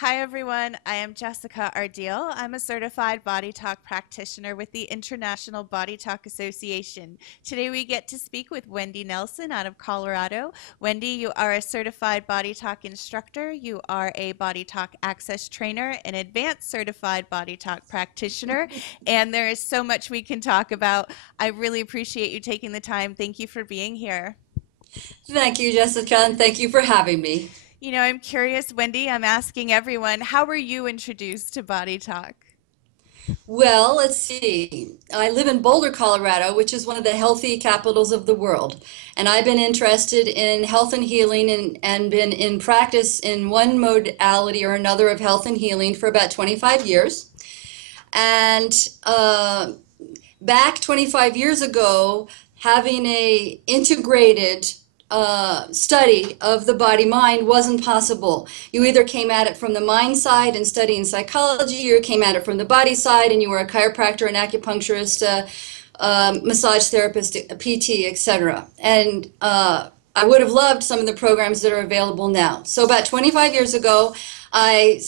Hi everyone, I am Jessica Ardeal. I'm a certified body talk practitioner with the International Body Talk Association. Today we get to speak with Wendy Nelson out of Colorado. Wendy, you are a certified body talk instructor, you are a body talk access trainer, an advanced certified body talk practitioner, and there is so much we can talk about. I really appreciate you taking the time. Thank you for being here. Thank you, Jessica, and thank you for having me. I'm curious, Wendy, I'm asking everyone, how were you introduced to body talk? Well, let's see. I live in Boulder, Colorado, which is one of the healthy capitals of the world. And I've been interested in health and healing and been in practice in one modality or another of health and healing for about 25 years. And back 25 years ago, having a integrated study of the body mind wasn't possible. You either came at it from the mind side and studying psychology, or came at it from the body side and you were a chiropractor, an acupuncturist, massage therapist, a PT, etc. And I would have loved some of the programs that are available now. So about 25 years ago, I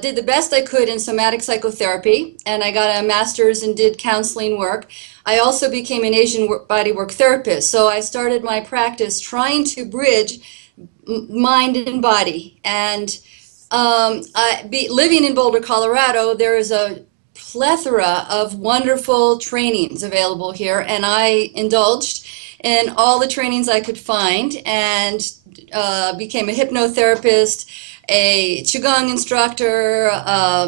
did the best I could in somatic psychotherapy, and I got a master's and did counseling work. I also became an Asian bodywork therapist, so I started my practice trying to bridge mind and body. And living in Boulder, Colorado, there is a plethora of wonderful trainings available here, and I indulged in all the trainings I could find and became a hypnotherapist, a qigong instructor,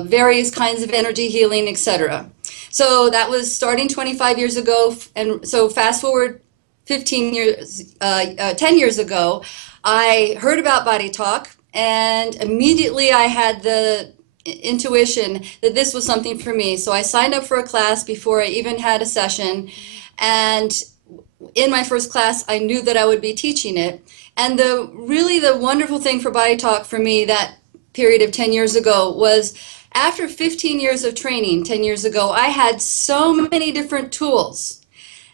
various kinds of energy healing, etc. So that was starting 25 years ago, and so fast forward 15 years, 10 years ago, I heard about Body Talk, and immediately I had the intuition that this was something for me. So I signed up for a class before I even had a session, and in my first class, I knew that I would be teaching it. And the wonderful thing for Body Talk for me that period of 10 years ago was after 15 years of training 10 years ago, I had so many different tools.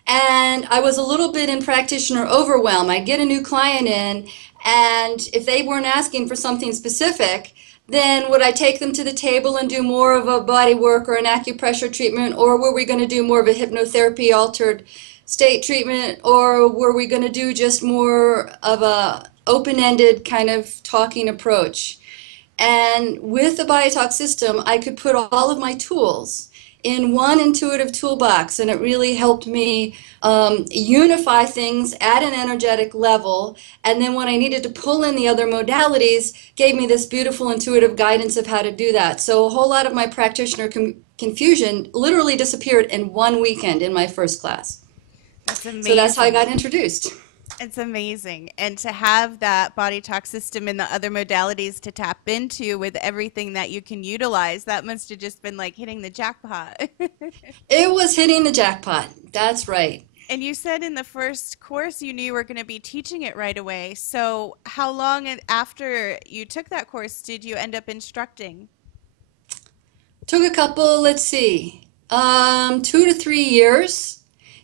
And I was a little bit in practitioner overwhelm. I'd get a new client in, and if they weren't asking for something specific, then would I take them to the table and do more of a body work or an acupressure treatment, or were we going to do more of a hypnotherapy altered state treatment, or were we going to do just more of a open-ended kind of talking approach? And with the BioTalk system, I could put all of my tools in one intuitive toolbox, and it really helped me unify things at an energetic level. And then when I needed to pull in the other modalities, gave me this beautiful intuitive guidance of how to do that. So a whole lot of my practitioner confusion literally disappeared in one weekend in my first class. That's So that's how I got amazing. introduced. It's amazing. And to have that body talk system and the other modalities to tap into with everything that you can utilize, that must have just been like hitting the jackpot. It was hitting the jackpot. That's right. And you said in the first course you knew you were going to be teaching it right away. So, how long after you took that course did you end up instructing? Took a couple, let's see, 2 to 3 years.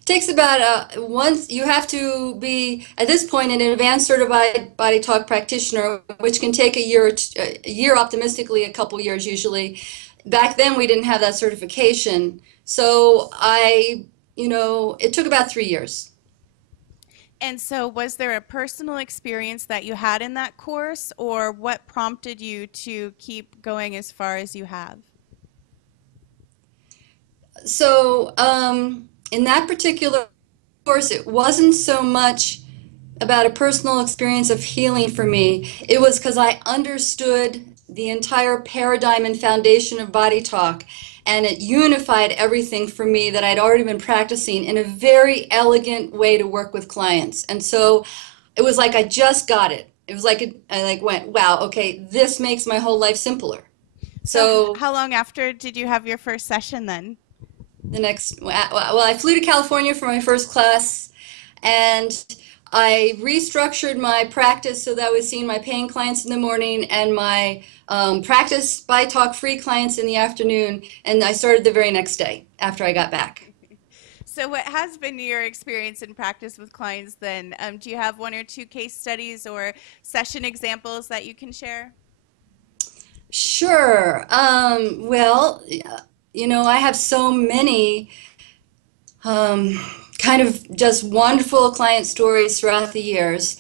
Takes about once you have to be at this point an advanced certified body talk practitioner, which can take a year optimistically, a couple years usually. Back then we didn't have that certification, so it took about 3 years. And so, was there a personal experience that you had in that course, or what prompted you to keep going as far as you have? So in that particular course, it wasn't so much about a personal experience of healing for me. It was because I understood the entire paradigm and foundation of body talk, and it unified everything for me that I'd already been practicing in a very elegant way to work with clients. And so it was like I just got it. It was like I like went, wow, okay, this makes my whole life simpler. So, So how long after did you have your first session then? well, I flew to California for my first class, and I restructured my practice so that I was seeing my paying clients in the morning and my practice by talk free clients in the afternoon. And I started the very next day after I got back. So, what has been your experience in practice with clients then? Do you have one or two case studies or session examples that you can share? Sure. Well, I have so many um, kind of just wonderful client stories throughout the years.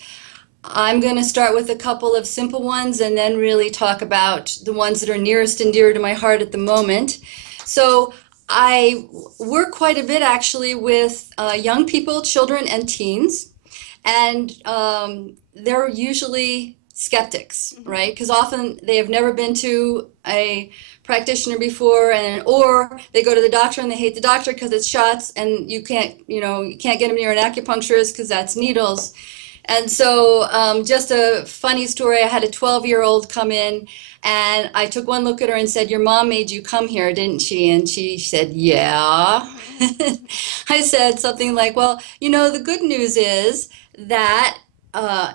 I'm going to start with a couple of simple ones and then really talk about the ones that are nearest and dear to my heart at the moment. So, I work quite a bit actually with young people, children, and teens. And they're usually skeptics, Mhm. right? Because often they have never been to a practitioner before, and or they go to the doctor and they hate the doctor because it's shots, and you can't get them near an acupuncturist because that's needles. And so, just a funny story, I had a 12-year-old come in, and I took one look at her and said, "Your mom made you come here, didn't she?" And she said, "Yeah." Mhm. I said something like, "Well, the good news is that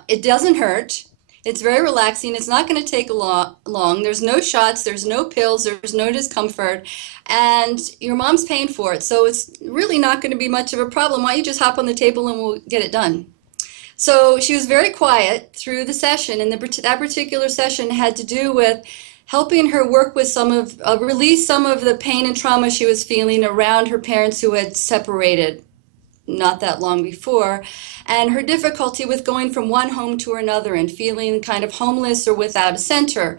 it doesn't hurt. It's very relaxing. It's not going to take long. There's no shots, there's no pills, there's no discomfort, and your mom's paying for it. So it's really not going to be much of a problem. Why don't you just hop on the table and we'll get it done?" So she was very quiet through the session, and that particular session had to do with helping her work with release some of the pain and trauma she was feeling around her parents who had separated not that long before, and her difficulty with going from one home to another and feeling kind of homeless or without a center.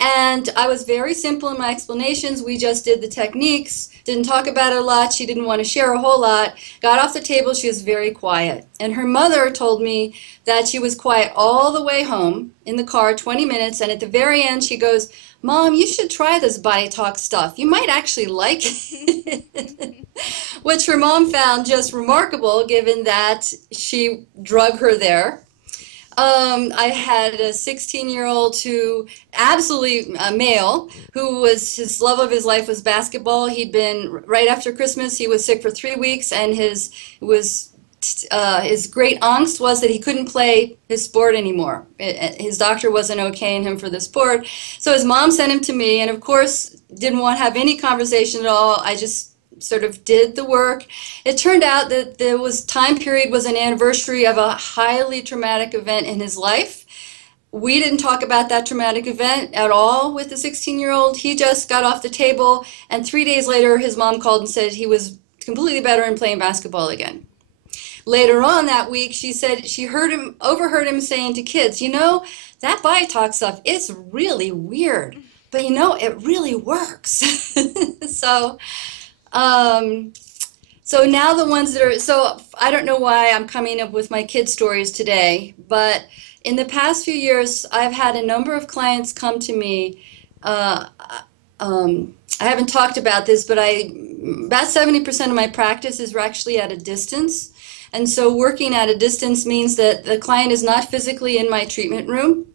And I was very simple in my explanations. We just did the techniques, didn't talk about it a lot. She didn't want to share a whole lot. Got off the table, she was very quiet. And her mother told me that she was quiet all the way home in the car, 20 minutes. And at the very end, she goes, "Mom, you should try this body talk stuff. You might actually like it." Which her mom found just remarkable given that she drug her there. I had a 16-year-old who, absolutely male, who was his love of his life was basketball. He'd been right after Christmas. He was sick for 3 weeks, and his great angst was that he couldn't play his sport anymore. His doctor wasn't okaying him for the sport, so his mom sent him to me, and of course didn't want to have any conversation at all. I just sort of did the work. It turned out that there was time period was an anniversary of a highly traumatic event in his life. We didn't talk about that traumatic event at all with the 16-year-old. He just got off the table, and 3 days later, his mom called and said he was completely better and playing basketball again. Later on that week, she said she overheard him saying to kids, that body talk stuff, it's really weird, but it really works. So, um, so now the ones that are, so I don't know why I'm coming up with my kid stories today, but in the past few years, I've had a number of clients come to me. Uh, I haven't talked about this, but about 70% of my practice is actually at a distance. And so working at a distance means that the client is not physically in my treatment room,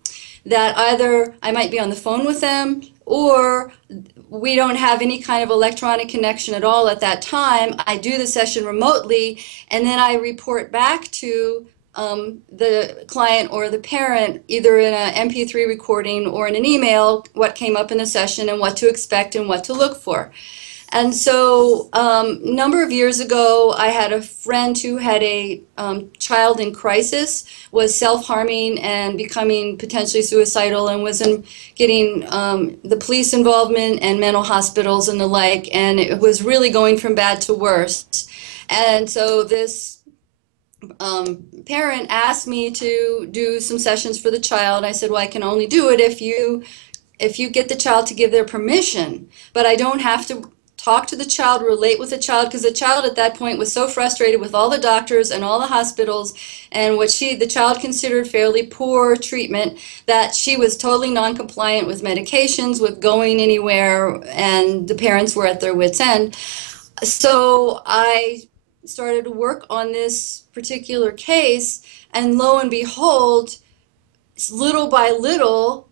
that either I might be on the phone with them or we don't have any kind of electronic connection at all at that time. I do the session remotely, and then I report back to the client or the parent, either in an MP3 recording or in an email, what came up in the session and what to expect and what to look for. And so, a number of years ago, I had a friend who had a child in crisis, was self-harming and becoming potentially suicidal, and was getting the police involvement and mental hospitals and the like, and it was really going from bad to worse. And so this parent asked me to do some sessions for the child. I said, "Well, I can only do it if you get the child to give their permission, but I don't have to talk to the child, relate with the child," because the child at that point was so frustrated with all the doctors and all the hospitals and what the child considered fairly poor treatment, that she was totally non-compliant with medications, with going anywhere, and the parents were at their wits' end. So I started to work on this particular case, and lo and behold, little by little,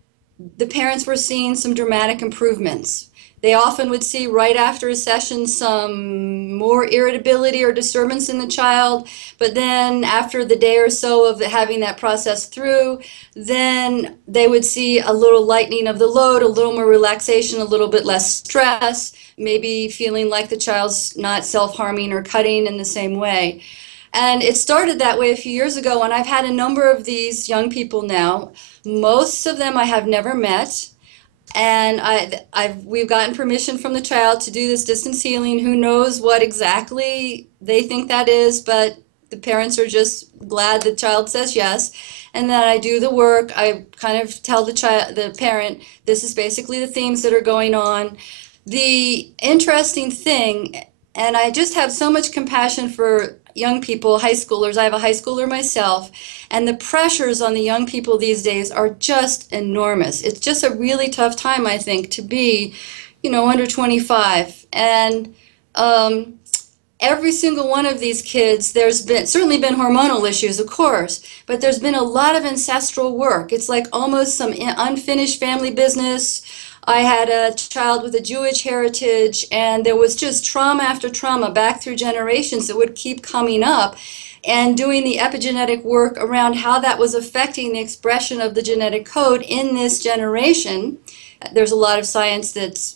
the parents were seeing some dramatic improvements. They often would see right after a session some more irritability or disturbance in the child, but then after the day or so of having that process through, then they would see a little lightening of the load, a little more relaxation, a little bit less stress, maybe feeling like the child's not self-harming or cutting in the same way. And it started that way a few years ago, and I've had a number of these young people now. Most of them I have never met. And we've gotten permission from the child to do this distance healing. Who knows what exactly they think that is, but the parents are just glad the child says yes. And then I do the work. I kind of tell the parent, this is basically the themes that are going on. The interesting thing, and I just have so much compassion for young people, high schoolers. I have a high schooler myself, and the pressures on the young people these days are just enormous. It's just a really tough time, I think, to be, under 25. And every single one of these kids, there's been certainly been hormonal issues, of course, but there's been a lot of ancestral work. It's like almost some unfinished family business. I had a child with a Jewish heritage, and there was just trauma after trauma back through generations that would keep coming up. And doing the epigenetic work around how that was affecting the expression of the genetic code in this generation. There's a lot of science that's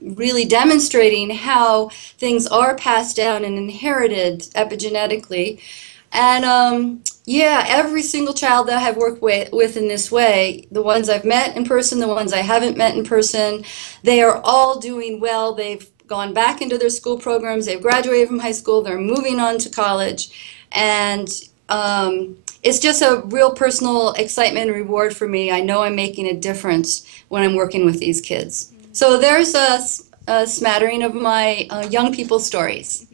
really demonstrating how things are passed down and inherited epigenetically. And yeah, every single child that I've worked with in this way, the ones I've met in person, the ones I haven't met in person, they are all doing well. They've gone back into their school programs, they've graduated from high school, they're moving on to college. And it's just a real personal excitement and reward for me. I know I'm making a difference when I'm working with these kids. So there's a smattering of my young people stories.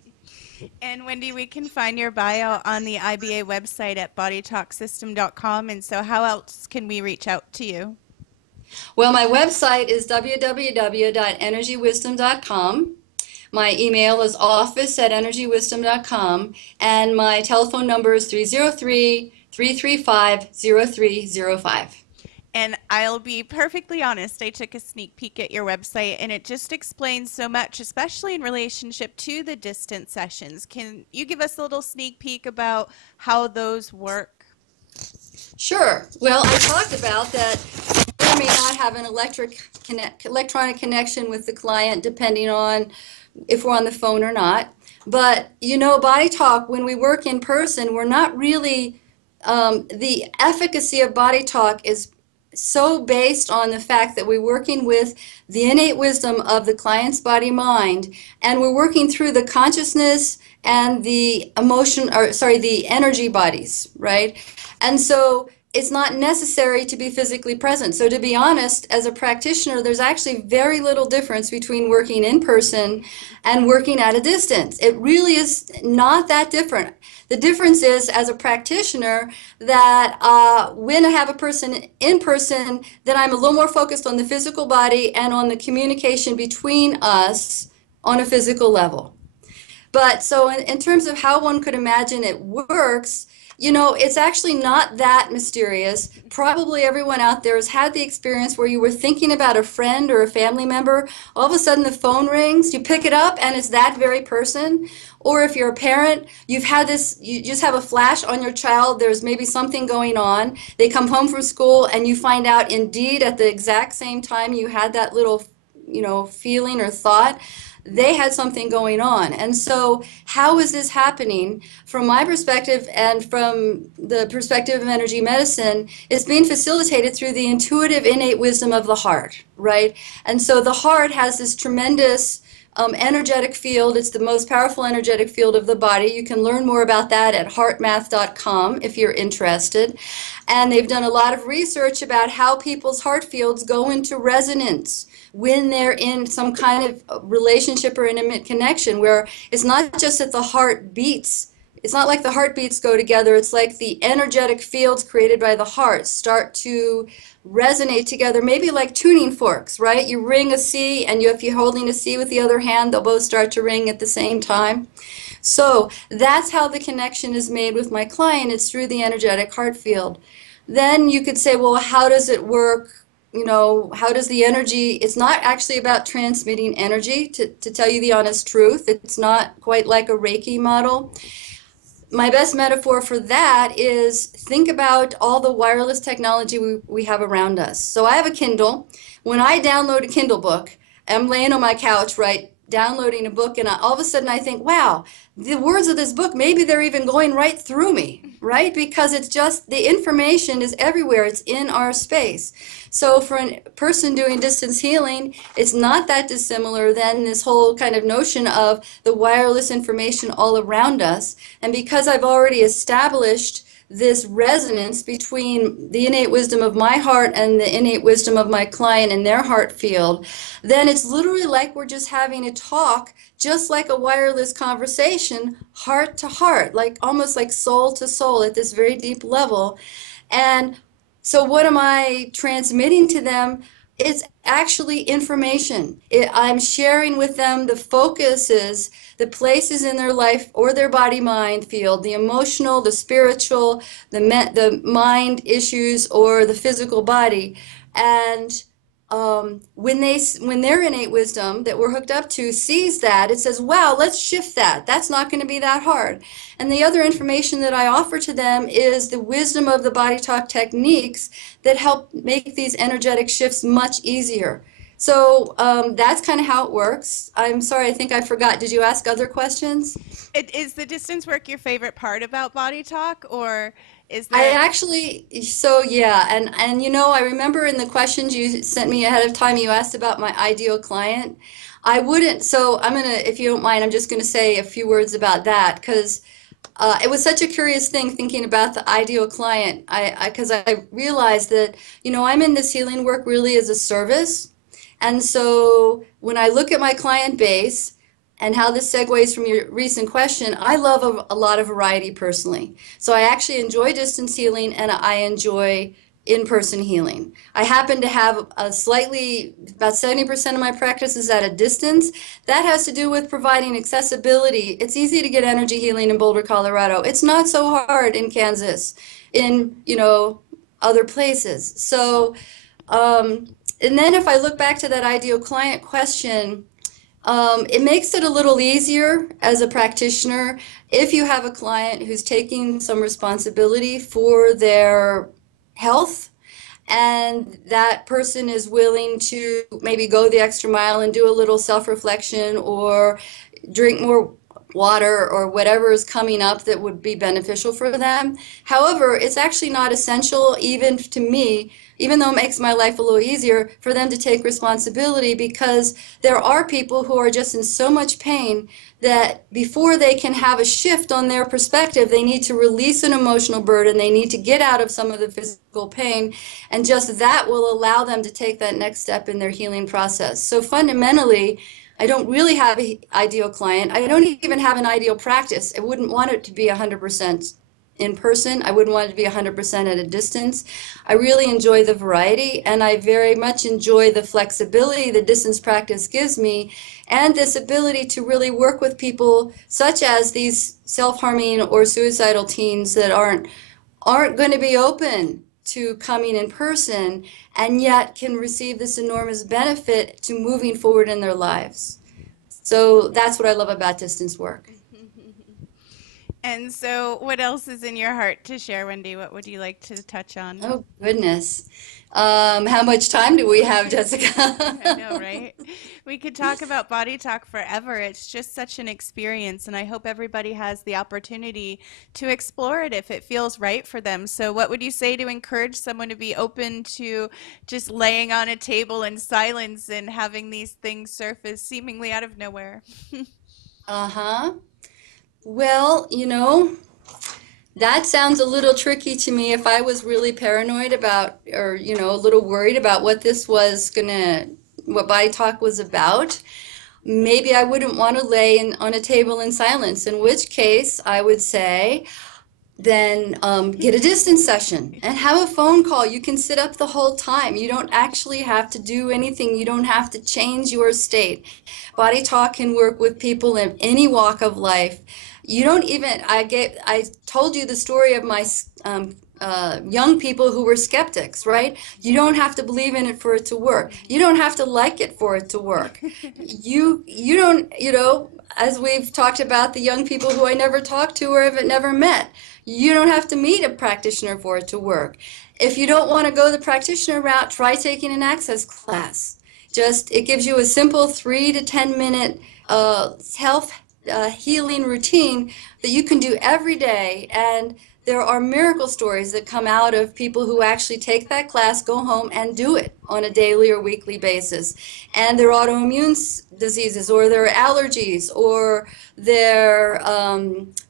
And Wendy, we can find your bio on the IBA website at bodytalksystem.com. And so how else can we reach out to you? Well, my website is www.energywisdom.com. My email is office@energywisdom.com, and my telephone number is 303-335-0305. And I'll be perfectly honest, I took a sneak peek at your website and it just explains so much, especially in relationship to the distance sessions. Can you give us a little sneak peek about how those work? Sure. Well, I talked about that we may not have an electronic connection with the client depending on if we're on the phone or not. But Body Talk, when we work in person, we're not really, the efficacy of Body Talk is so based on the fact that we're working with the innate wisdom of the client's body mind, and we're working through the consciousness and the the energy bodies, right? And so it's not necessary to be physically present. So to be honest, as a practitioner, there's actually very little difference between working in person and working at a distance. It really is not that different. The difference is, as a practitioner, that when I have a person in person, then I'm a little more focused on the physical body and on the communication between us on a physical level. But so in terms of how one could imagine it works, it's actually not that mysterious. Probably everyone out there has had the experience where you were thinking about a friend or a family member. All of a sudden the phone rings, you pick it up, and it's that very person. Or if you're a parent, you just have a flash on your child, there's maybe something going on. They come home from school and you find out indeed at the exact same time you had that little, feeling or thought, they had something going on. And so how is this happening? From my perspective and from the perspective of energy medicine, it's being facilitated through the intuitive innate wisdom of the heart, right? And so the heart has this tremendous energetic field. It's the most powerful energetic field of the body. You can learn more about that at heartmath.com if you're interested. And they've done a lot of research about how people's heart fields go into resonance when they're in some kind of relationship or intimate connection, where it's not just that the heart beats. It's not like the heartbeats go together. It's like the energetic fields created by the heart start to resonate together, maybe like tuning forks, right? You ring a C, and if you're holding a C with the other hand, they'll both start to ring at the same time. So that's how the connection is made with my client. It's through the energetic heart field. Then you could say, well, how does it work? How does the energy, it's not actually about transmitting energy, to tell you the honest truth. It's not quite like a Reiki model. My best metaphor for that is, think about all the wireless technology we have around us. So I have a Kindle. When I download a Kindle book, I'm laying on my couch, right, downloading a book, and all of a sudden I think, wow, the words of this book, maybe they're even going right through me, right? Because it's just the information is everywhere, it's in our space. So for a person doing distance healing, it's not that dissimilar than this whole kind of notion of the wireless information all around us. And because I've already established this resonance between the innate wisdom of my heart and the innate wisdom of my client in their heart field, then it's literally like we're just having a talk, just like a wireless conversation, heart to heart, like almost like soul to soul at this very deep level. And so what am I transmitting to them? It's actually information. I'm sharing with them the focuses, the places in their life or their body-mind field, the emotional, the spiritual, the mind issues, or the physical body. And when their innate wisdom that we're hooked up to sees that, it says, wow, let's shift that. That's not going to be that hard. And the other information that I offer to them is the wisdom of the body talk techniques that help make these energetic shifts much easier. So that's kind of how it works. I'm sorry, I think I forgot. Did you ask other questions? Is the distance work your favorite part about Body Talk, or is I there? actually, so yeah, and I remember in the questions you sent me ahead of time, you asked about my ideal client. I wouldn't, so I'm gonna, if you don't mind, I'm just gonna say a few words about that because it was such a curious thing thinking about the ideal client. Because I realized that, I'm in this healing work really as a service. And so when I look at my client base and how this segues from your recent question, I love a lot of variety personally. So I actually enjoy distance healing and I enjoy in-person healing. I happen to have about 70% of my practice is at a distance. That has to do with providing accessibility. It's easy to get energy healing in Boulder, Colorado. It's not so hard in Kansas, in, other places. So, and then if I look back to that ideal client question, it makes it a little easier as a practitioner if you have a client who's taking some responsibility for their health and that person is willing to maybe go the extra mile and do a little self-reflection or drink more water or whatever is coming up that would be beneficial for them. However, it's actually not essential, even to me, even though it makes my life a little easier, for them to take responsibility because there are people who are just in so much pain that before they can have a shift on their perspective, they need to release an emotional burden, they need to get out of some of the physical pain, and just that will allow them to take that next step in their healing process. So fundamentally, I don't really have an ideal client. I don't even have an ideal practice. I wouldn't want it to be 100% in person. I wouldn't want it to be 100% at a distance. I really enjoy the variety, and I very much enjoy the flexibility the distance practice gives me, and this ability to really work with people such as these self-harming or suicidal teens that aren't going to be open to coming in person and yet can receive this enormous benefit to moving forward in their lives. So that's what I love about distance work. And so, what else is in your heart to share, Wendy? What would you like to touch on? Oh, goodness. How much time do we have, I know, Jessica? right? We could talk about Body Talk forever. It's just such an experience, and I hope everybody has the opportunity to explore it if it feels right for them. So, what would you say to encourage someone to be open to just laying on a table in silence and having these things surface seemingly out of nowhere? Uh-huh. Well, that sounds a little tricky to me. If I was really paranoid about, or, a little worried about what Body Talk was about, maybe I wouldn't want to lay on a table in silence, in which case I would say, then get a distance session and have a phone call. You can sit up the whole time. You don't actually have to do anything. You don't have to change your state. Body Talk can work with people in any walk of life. You don't even, I told you the story of my young people who were skeptics, right? You don't have to believe in it for it to work. You don't have to like it for it to work. You don't, as we've talked about the young people who I never talked to or have never met, you don't have to meet a practitioner for it to work. If you don't want to go the practitioner route, try taking an access class. It gives you a simple 3 to 10 minute health healing routine that you can do every day. And there are miracle stories that come out of people who actually take that class, go home, and do it on a daily or weekly basis. And their autoimmune diseases, or their allergies, or their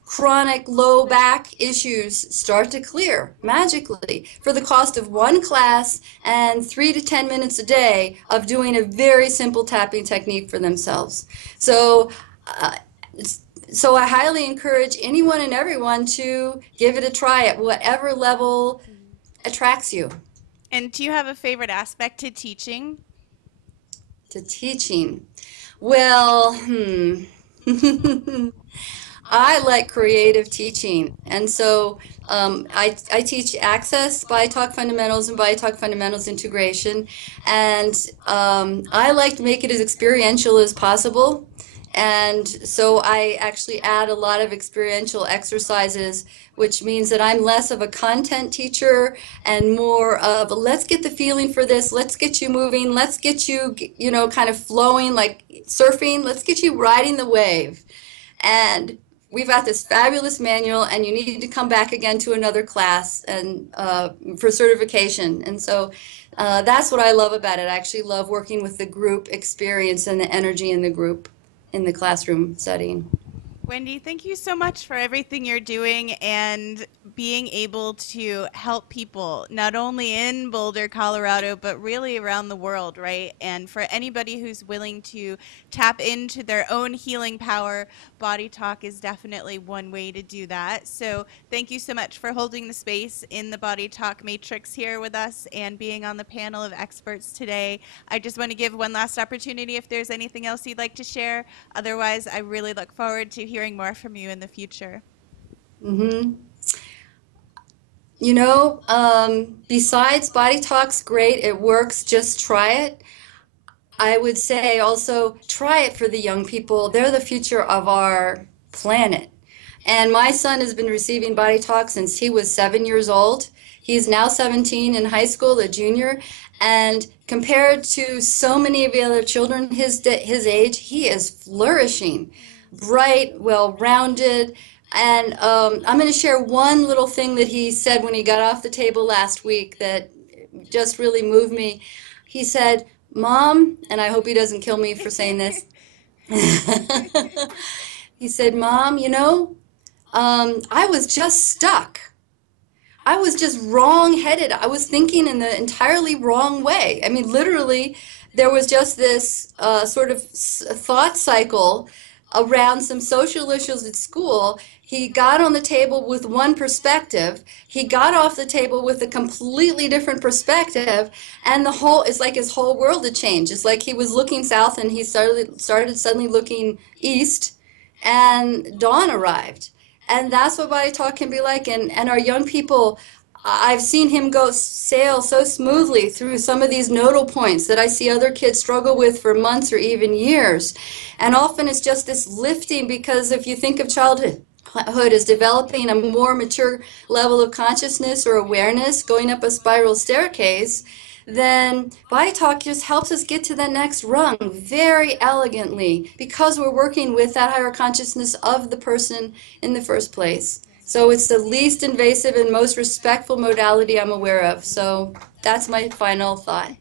chronic low back issues start to clear magically for the cost of one class and 3 to 10 minutes a day of doing a very simple tapping technique for themselves. So, uh, so I highly encourage anyone and everyone to give it a try at whatever level attracts you. And do you have a favorite aspect to teaching? To teaching. Well, I like creative teaching, and so I teach Access, Body Talk Fundamentals, and Body Talk Fundamentals Integration, and I like to make it as experiential as possible. And so I actually add a lot of experiential exercises, which means that I'm less of a content teacher and more of a, let's get the feeling for this, let's get you moving, let's get you, kind of flowing like surfing, let's get you riding the wave. And we've got this fabulous manual, and you need to come back again to another class and for certification. And so that's what I love about it. I actually love working with the group experience and the energy in the group in the classroom setting. Wendy, thank you so much for everything you're doing and being able to help people, not only in Boulder, Colorado, but really around the world, right? And for anybody who's willing to tap into their own healing power, Body Talk is definitely one way to do that. So thank you so much for holding the space in the Body Talk Matrix here with us and being on the panel of experts today. I just want to give one last opportunity if there's anything else you'd like to share. Otherwise, I really look forward to hearing more from you in the future. hmm Besides Body Talk's great, it works, just try it. I would say also try it for the young people. They're the future of our planet. And my son has been receiving Body Talk since he was 7 years old. He's now 17 in high school, a junior. And compared to so many of the other children his age, he is flourishing, bright, well-rounded. And I'm going to share one little thing that he said when he got off the table last week that just really moved me. He said, Mom, and I hope he doesn't kill me for saying this. He said, Mom, I was just stuck. I was just wrong-headed. I was thinking in the entirely wrong way. I mean, literally, there was just this sort of thought cycle around some social issues at school. He got on the table with one perspective. He got off the table with a completely different perspective, and it's like his whole world had changed. It's like he was looking south and he started suddenly looking east, and dawn arrived. And that's what Body Talk can be like. And our young people, I've seen him go sail so smoothly through some of these nodal points that I see other kids struggle with for months or even years. And often it's just this lifting, because if you think of childhood as developing a more mature level of consciousness or awareness, going up a spiral staircase, then Body Talk just helps us get to the next rung very elegantly, because we're working with that higher consciousness of the person in the first place. So it's the least invasive and most respectful modality I'm aware of. So that's my final thought.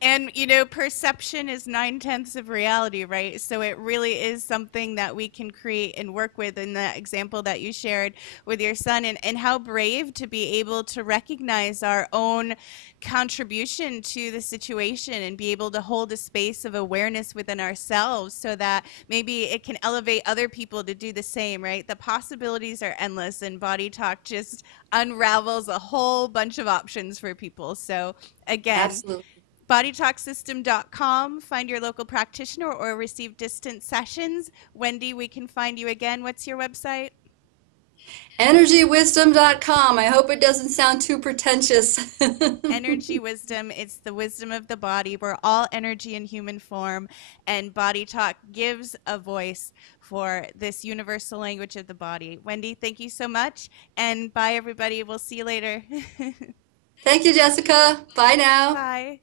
And, perception is 9/10 of reality, right? So it really is something that we can create and work with in the example that you shared with your son. And how brave to be able to recognize our own contribution to the situation and be able to hold a space of awareness within ourselves so that maybe it can elevate other people to do the same, right? The possibilities are endless, and Body Talk just unravels a whole bunch of options for people. So again, Absolutely. bodytalksystem.com, find your local practitioner or receive distance sessions. Wendy, we can find you again. What's your website? Energywisdom.com. I hope it doesn't sound too pretentious. Energy wisdom, it's the wisdom of the body. We're all energy in human form, and Body Talk gives a voice for this universal language of the body. Wendy, thank you so much, and bye everybody. We'll see you later. Thank you, Jessica. Bye now. Bye.